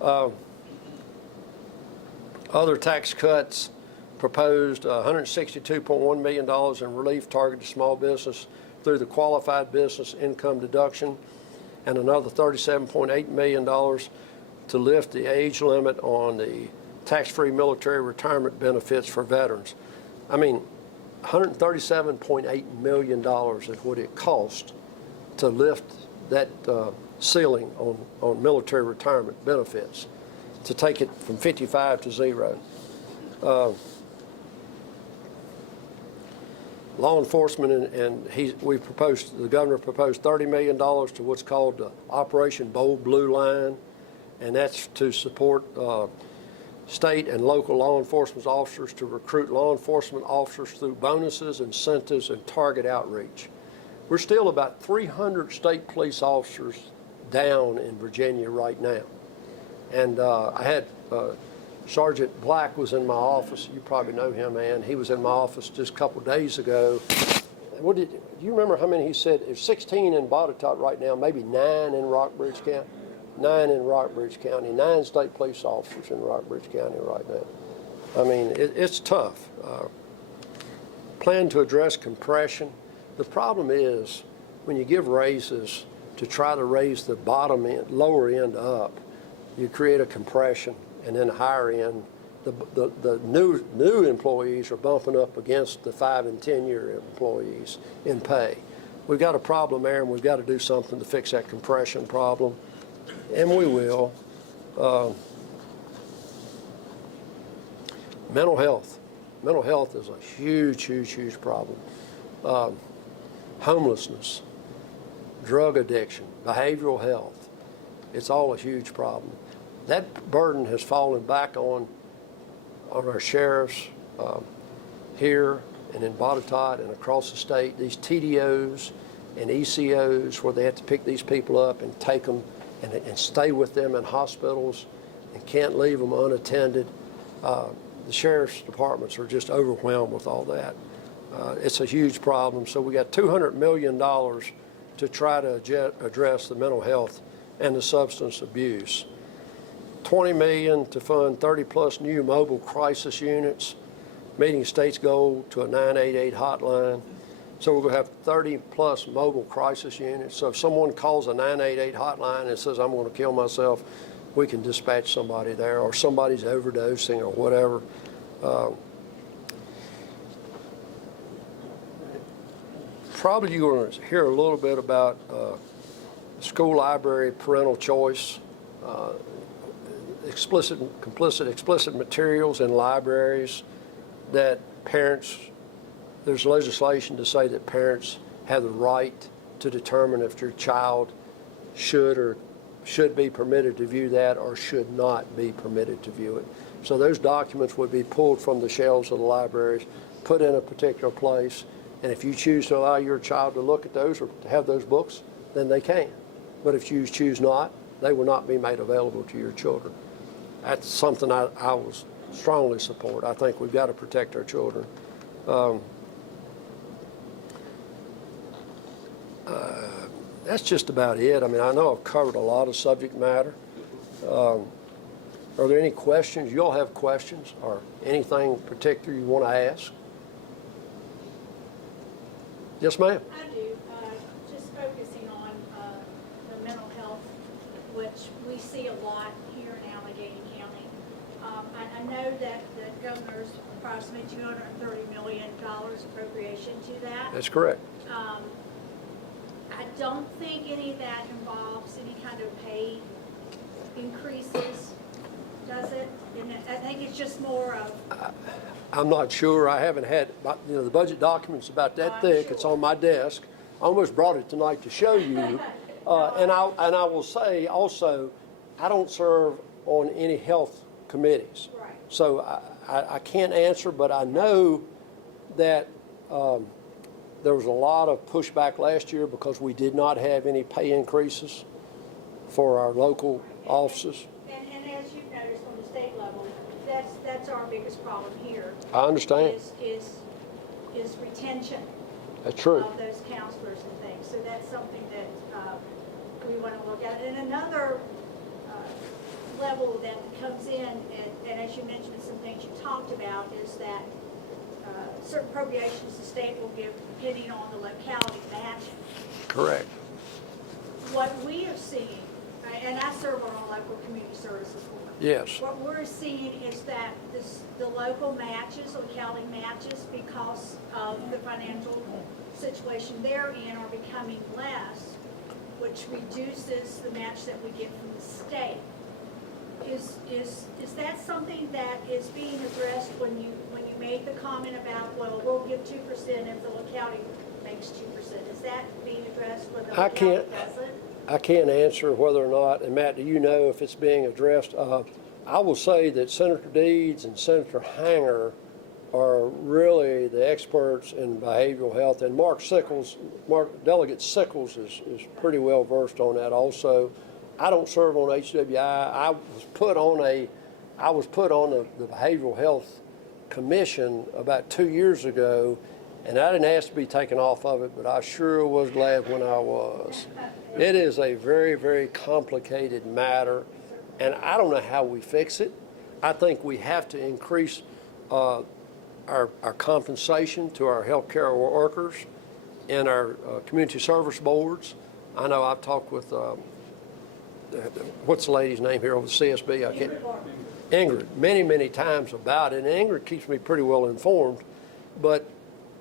Other tax cuts proposed $162.1 million in relief targeted to small business through the qualified business income deduction, and another $37.8 million to lift the age limit on the tax-free military retirement benefits for veterans. I mean, $137.8 million is what it cost to lift that ceiling on military retirement benefits, to take it from 55 to 0. Law enforcement, the governor proposed $30 million to what's called the Operation Bold Blue Line, and that's to support state and local law enforcement officers to recruit law enforcement officers through bonuses, incentives, and target outreach. We're still about 300 state police officers down in Virginia right now. And I had Sergeant Black was in my office. You probably know him, Ann. He was in my office just a couple days ago. Do you remember how many he said? There's 16 in Botetourt right now, maybe 9 in Rockbridge County. 9 in Rockbridge County, 9 state police officers in Rockbridge County right now. I mean, it's tough. Plan to address compression. The problem is when you give raises to try to raise the bottom end, lower end up, you create a compression, and then higher end, the new employees are bumping up against the 5- and 10-year employees in pay. We've got a problem there, and we've got to do something to fix that compression problem. And we will. Mental health. Mental health is a huge, huge, huge problem. Homelessness, drug addiction, behavioral health. It's all a huge problem. That burden has fallen back on our sheriffs here and in Botetourt and across the state. These TDOs and ECOs where they have to pick these people up and take them and stay with them in hospitals and can't leave them unattended. The sheriff's departments are just overwhelmed with all that. It's a huge problem. So we got $200 million to try to address the mental health and the substance abuse. $20 million to fund 30+ new mobile crisis units, meeting state's goal to a 988 hotline. So we're going to have 30+ mobile crisis units. So if someone calls a 988 hotline and says, I'm going to kill myself, we can dispatch somebody there, or somebody's overdosing or whatever. Probably you're going to hear a little bit about school library parental choice, explicit materials in libraries that parents, there's legislation to say that parents have the right to determine if your child should be permitted to view that or should not be permitted to view it. So those documents would be pulled from the shelves of the libraries, put in a particular place, and if you choose to allow your child to look at those or to have those books, then they can. But if you choose not, they will not be made available to your children. That's something I will strongly support. I think we've got to protect our children. That's just about it. I mean, I know I've covered a lot of subject matter. Are there any questions? You all have questions or anything particular you want to ask? Yes, ma'am. I do. Just focusing on the mental health, which we see a lot here in Alleghany County. I know that the governor's approximately $230 million appropriation to that. That's correct. I don't think any of that involves any kind of pay increases, does it? And I think it's just more of... I'm not sure. I haven't had, the budget document's about that thick. Sure. It's on my desk. I almost brought it tonight to show you. And I will say also, I don't serve on any health committees. Right. So I can't answer, but I know that there was a lot of pushback last year because we did not have any pay increases for our local offices. And as you've noticed on the state level, that's our biggest problem here. I understand. Is retention. That's true. Of those counselors and things. So that's something that we want to look at. And another level that comes in, and as you mentioned, some things you talked about, is that certain appropriations the state will give depending on the locality matching. Correct. What we are seeing, and I serve on a local community services board. Yes. What we're seeing is that the local matches, locality matches, because of the financial situation they're in, are becoming less, which reduces the match that we get from the state. Is that something that is being addressed when you made the comment about, well, we'll give 2% if the locality makes 2%? Is that being addressed when the locality doesn't? I can't answer whether or not, and Matt, do you know if it's being addressed? I will say that Senator Deeds and Senator Hanger are really the experts in behavioral health, and Delegate Sickles is pretty well versed on that also. I don't serve on HWI. I was put on the Behavioral Health Commission about 2 years ago, and I didn't ask to be taken off of it, but I sure was glad when I was. It is a very, very complicated matter, and I don't know how we fix it. I think we have to increase our compensation to our healthcare workers and our community service boards. I know I've talked with, what's the lady's name here over the CSB? I can't. Ingrid, many, many times about it, and Ingrid keeps me pretty well informed, but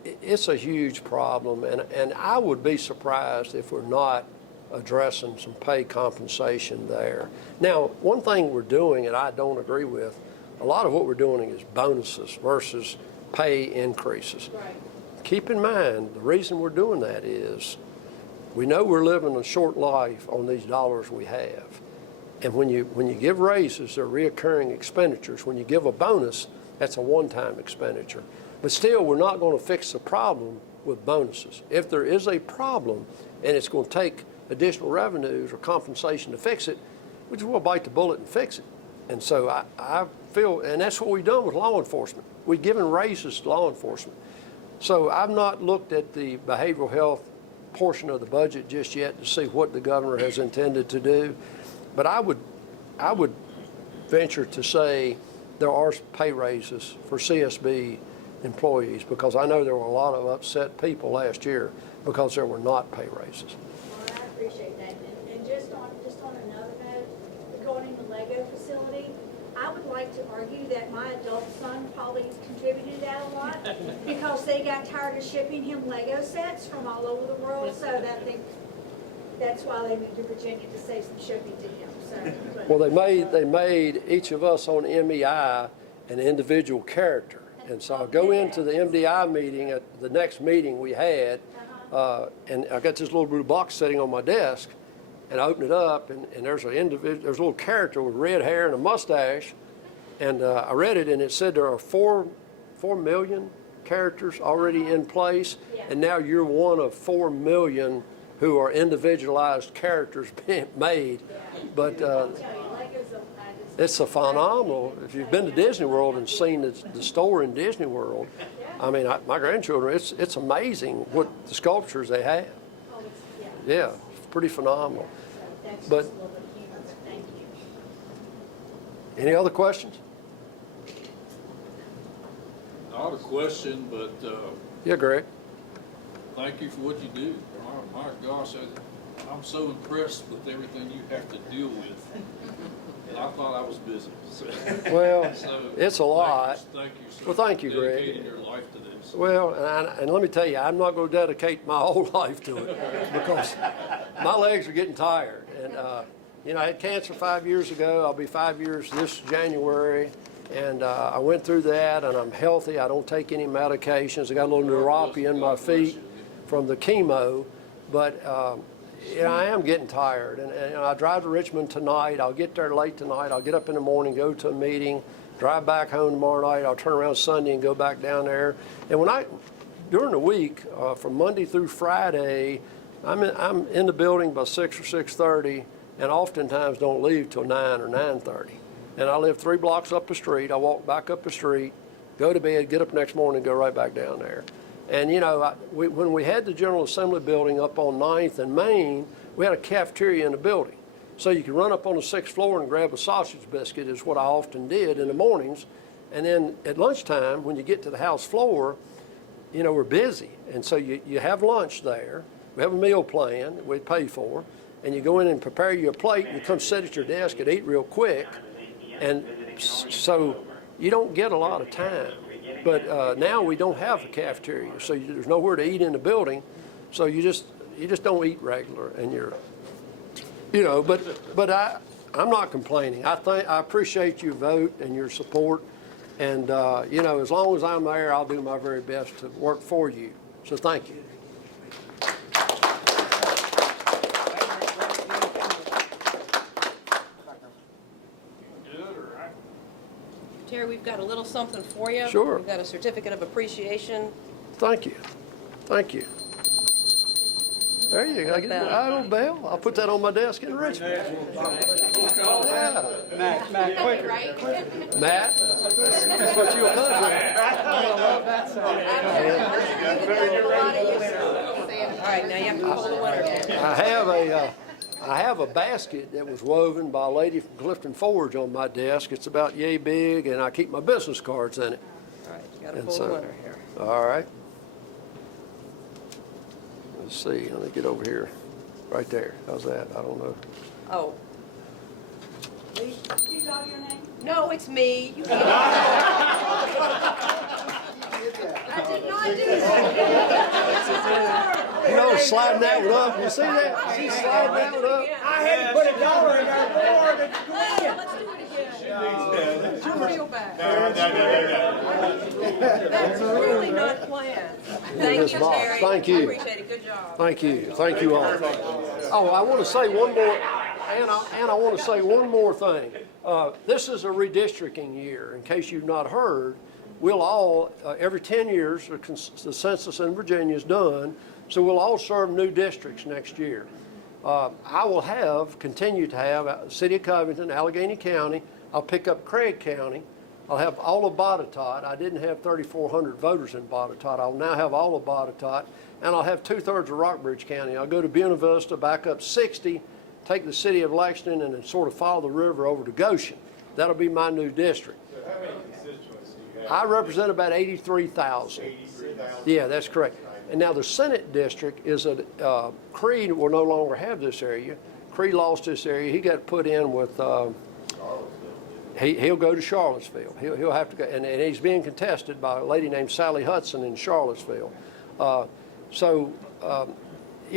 it's a huge problem, and I would be surprised if we're not addressing some pay compensation there. Now, one thing we're doing, and I don't agree with, a lot of what we're doing is bonuses versus pay increases. Right. Keep in mind, the reason we're doing that is we know we're living a short life on these dollars we have. And when you give raises, they're reoccurring expenditures. When you give a bonus, that's a one-time expenditure. But still, we're not going to fix the problem with bonuses. If there is a problem and it's going to take additional revenues or compensation to fix it, we just will bite the bullet and fix it. And so I feel, and that's what we've done with law enforcement. We've given raises to law enforcement. So I've not looked at the behavioral health portion of the budget just yet to see what the governor has intended to do. But I would venture to say there are pay raises for CSB employees, because I know there were a lot of upset people last year because there were not pay raises. Well, I appreciate that. And just on another note, regarding the Lego facility, I would like to argue that my adult son probably contributed to that a lot because they got tired of shipping him Lego sets from all over the world, so that I think that's why they moved to Virginia, to save some shipping to him. So, well, they made each of us on MEI an individual character. And so I go into the MDI meeting, at the next meeting we had, and I got this little blue box sitting on my desk, and I open it up, and there's a little character with red hair and a mustache, and I read it, and it said there are 4 million characters already in place, and now you're one of 4 million who are individualized characters being made. But it's a phenomenal. If you've been to Disney World and seen the store in Disney World, I mean, my grandchildren, it's amazing what the sculptures they have. Yeah, it's pretty phenomenal. But any other questions? Not a question, but Yeah, Greg. thank you for what you do. My gosh, I'm so impressed with everything you have to deal with. And I thought I was busy. So, Well, so it's a lot. Thank you, sir. Well, thank you, Greg. Dedicating your life to this. Well, and let me tell you, I'm not going to dedicate my whole life to it because my legs are getting tired. And, you know, I had cancer 5 years ago. I'll be 5 years this January. And I went through that, and I'm healthy. I don't take any medications. I got a little neuropathy in my feet from the chemo. But you know, I am getting tired. And I drive to Richmond tonight. I'll get there late tonight. I'll get up in the morning, go to a meeting, drive back home tomorrow night. I'll turn around Sunday and go back down there. And during the week, from Monday through Friday, I'm in the building by 6 or 6:30, and oftentimes don't leave till 9 or 9:30. And I live 3 blocks up the street. I walk back up the street, go to bed, get up next morning, go right back down there. And you know, when we had the General Assembly building up on 9th and Main, we had a cafeteria in the building. So you can run up on the 6th floor and grab a sausage biscuit is what I often did in the mornings. And then at lunchtime, when you get to the house floor, you know, we're busy. And so you have lunch there. We have a meal plan that we pay for. And you go in and prepare your plate, and you come sit at your desk and eat real quick. And so you don't get a lot of time. But now we don't have a cafeteria, so there's nowhere to eat in the building. So you just don't eat regular, and you know. But I'm not complaining. I appreciate your vote and your support, and you know, as long as I'm there, I'll do my very best to work for you. So thank you. Terry, we've got a little something for you. Sure. We've got a certificate of appreciation. Thank you. Thank you. There you go. I get the idle bell. I'll put that on my desk in Richmond. Yeah. Matt, quicker. Matt, that's what you'll do. I love that song. All right, now you have to pull the winner. I have a basket that was woven by a lady from Clifton Forge on my desk. It's about yay big, and I keep my business cards in it. All right, you got to And pull so- the winner here. All right. Let's see. Let me get over here. Right there. How's that? I don't know. Oh, You got your name? no, it's me. You can't. I did not do that. You know, sliding that one up. You see that? She's sliding that one up. I had to put $1 in our board. Let's do it again. I feel bad. That's really not planned. Thank Miss you, Bob, Terry. thank you. I appreciate it. Good job. Thank you. Thank you all. Oh, I want to say one more, and I want to say one more thing. This is a redistricting year. In case you've not heard, we'll all, every 10 years, the census in Virginia is done, so we'll all serve new districts next year. I will continue to have City of Covington, Alleghany County. I'll pick up Craig County. I'll have all of Botetourt. I didn't have 3,400 voters in Botetourt. I'll now have all of Botetourt, and I'll have 2/3 of Rockbridge County. I'll go to Buena Vista, back up 60, take the city of Lexington, and then sort of follow the river over to Goshen. That'll be my new district. So how many constituents do you have? I represent about 83,000. 83,000? Yeah, that's correct. And now the Senate district is Creed will no longer have this area. Creed lost this area. He got put in with, he'll go to Charlottesville. He'll have to go, and he's being contested by a lady named Sally Hudson in Charlottesville. You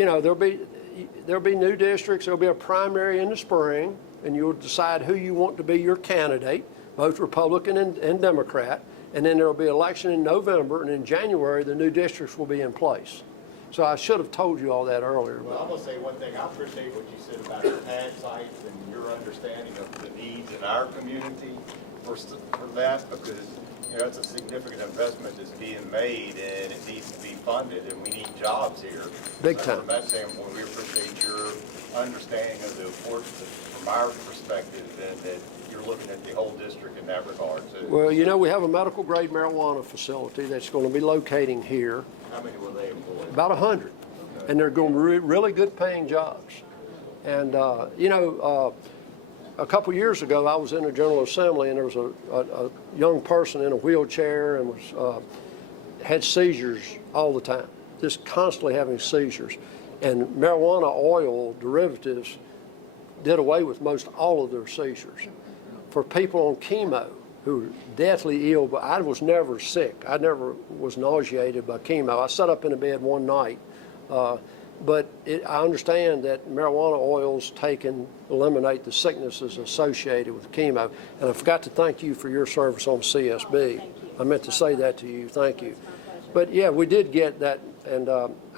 know, there'll be new districts. There'll be a primary in the spring, and you'll decide who you want to be your candidate, both Republican and Democrat. And then there'll be election in November, and in January, the new districts will be in place. So I should have told you all that earlier. Well, I'm gonna say one thing. I appreciate what you said about the pad sites and your understanding of the needs in our community for that, because, you know, it's a significant investment that's being made, and it needs to be funded, and we need jobs here. Big So time. from that standpoint, we appreciate your understanding of the importance from our perspective, and that you're looking at the whole district in that regard, too. Well, you know, we have a medical grade marijuana facility that's going to be locating here, How many will they employ? about 100, and they're going to be really good paying jobs. And, you know, a couple years ago, I was in a General Assembly, and there was a young person in a wheelchair and had seizures all the time, just constantly having seizures. And marijuana oil derivatives did away with most all of their seizures. For people on chemo who are deathly ill, but I was never sick. I never was nauseated by chemo. I sat up in a bed one night, but I understand that marijuana oils taken eliminate the sicknesses associated with chemo. And I forgot to thank you for your service on CSB. I meant to say that to you. Thank you. But yeah, we did get that, and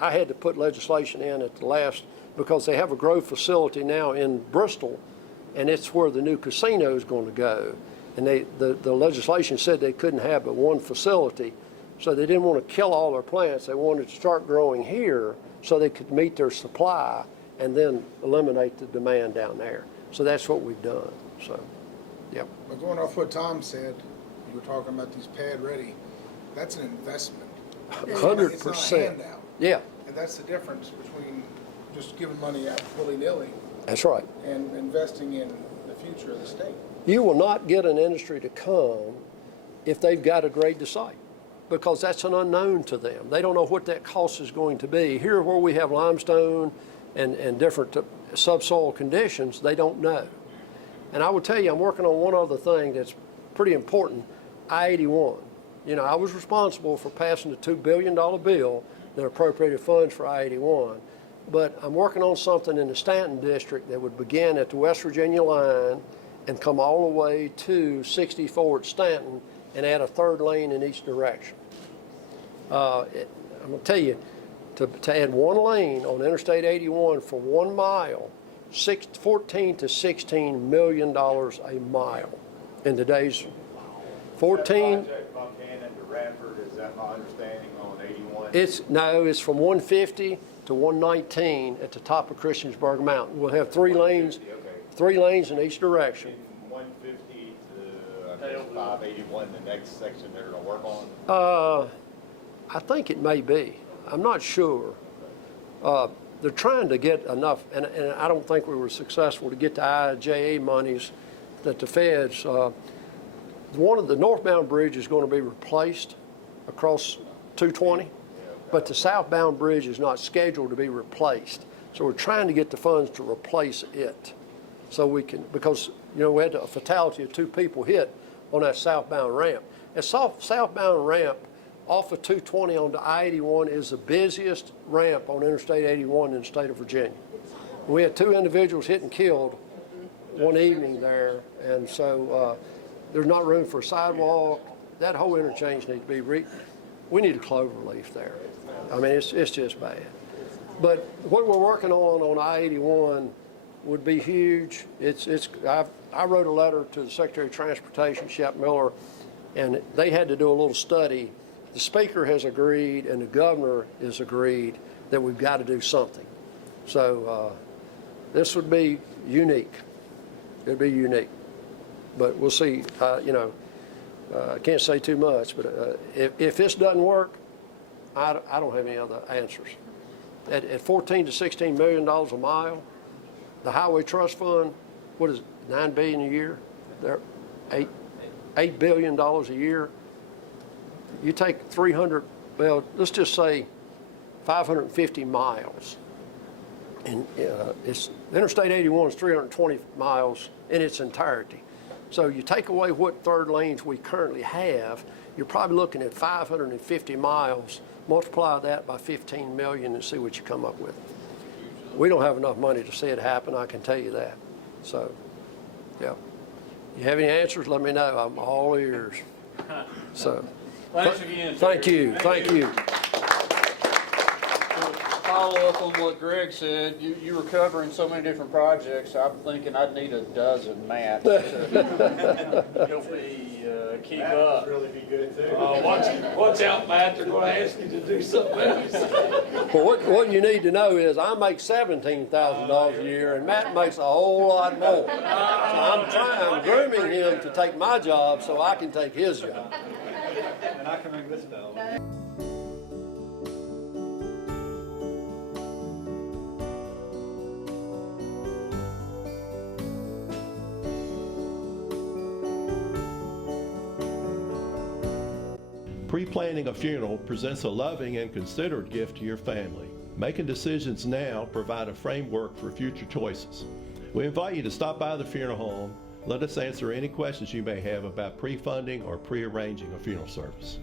I had to put legislation in at the last, because they have a grow facility now in Bristol, and it's where the new casino is going to go. And the legislation said they couldn't have but one facility, so they didn't want to kill all their plants. They wanted to start growing here so they could meet their supply and then eliminate the demand down there. So that's what we've done. So, yep. But going off what Tom said, you were talking about these pad ready, that's an investment. It's not a 100%. handout. Yeah. And that's the difference between just giving money out willy-nilly. That's right. and investing in the future of the state. You will not get an industry to come if they've got to grade the site, because that's an unknown to them. They don't know what that cost is going to be. Here where we have limestone and different subsoil conditions, they don't know. And I will tell you, I'm working on one other thing that's pretty important, I-81. You know, I was responsible for passing the $2 billion bill that appropriated funds for I-81, but I'm working on something in the Stanton district that would begin at the West Virginia line and come all the way to 64 at Stanton and add a third lane in each direction. I'm going to tell you, to add one lane on Interstate 81 for 1 mile, $14 to $16 million a mile in today's 14. Project Buchanan to Radford, is that my understanding on 81? It's from 150 to 119 at the top of Christiansburg Mountain. We'll have 3 lanes, Okay. 3 lanes in each direction. From 150 to, I guess, 581, the next section they're gonna work on? I think it may be. I'm not sure. They're trying to get enough, and I don't think we were successful to get the IIJA monies that the feds, one of the northbound bridge is going to be replaced across 220, but the southbound bridge is not scheduled to be replaced. So we're trying to get the funds to replace it. So we can, because, you know, we had a fatality of 2 people hit on that southbound ramp. That southbound ramp off of 220 onto I-81 is the busiest ramp on Interstate 81 in the state of Virginia. We had 2 individuals hit and killed one evening there, and so there's not room for a sidewalk. That whole interchange needs to be we need a clover leaf there. I mean, it's just bad. But what we're working on I-81 would be huge. I wrote a letter to the Secretary of Transportation, Shep Miller, and they had to do a little study. The Speaker has agreed and the Governor has agreed that we've got to do something. So this would be unique. It'd be unique. But we'll see. You know, I can't say too much, but if this doesn't work, I don't have any other answers. At 14 to 16 million dollars a mile, the Highway Trust Fund, what is it, $9 billion a year? They're $8 billion a year. You take 300, well, let's just say 550 miles. And Interstate 81 is 320 miles in its entirety. So you take away what third lanes we currently have, you're probably looking at 550 miles. Multiply that by 15 million and see what you come up with. We don't have enough money to see it happen, I can tell you that. So, yeah. You have any answers, let me know. I'm all ears. So. Thanks again. Thank you, thank you. Follow up on what Greg said, you were covering so many different projects, I'm thinking I'd need a dozen maps to help me keep up. Really be good too. Watch out, Matt, they're gonna ask you to do something else. Well, what you need to know is I make $17,000 a year and Matt makes a whole lot more. So I'm grooming him to take my job so I can take his job. And I can ring this bell. Pre-planning a funeral presents a loving and considerate gift to your family. Making decisions now provide a framework for future choices. We invite you to stop by the funeral home. Let us answer any questions you may have about pre-funding or pre-arranging a funeral service.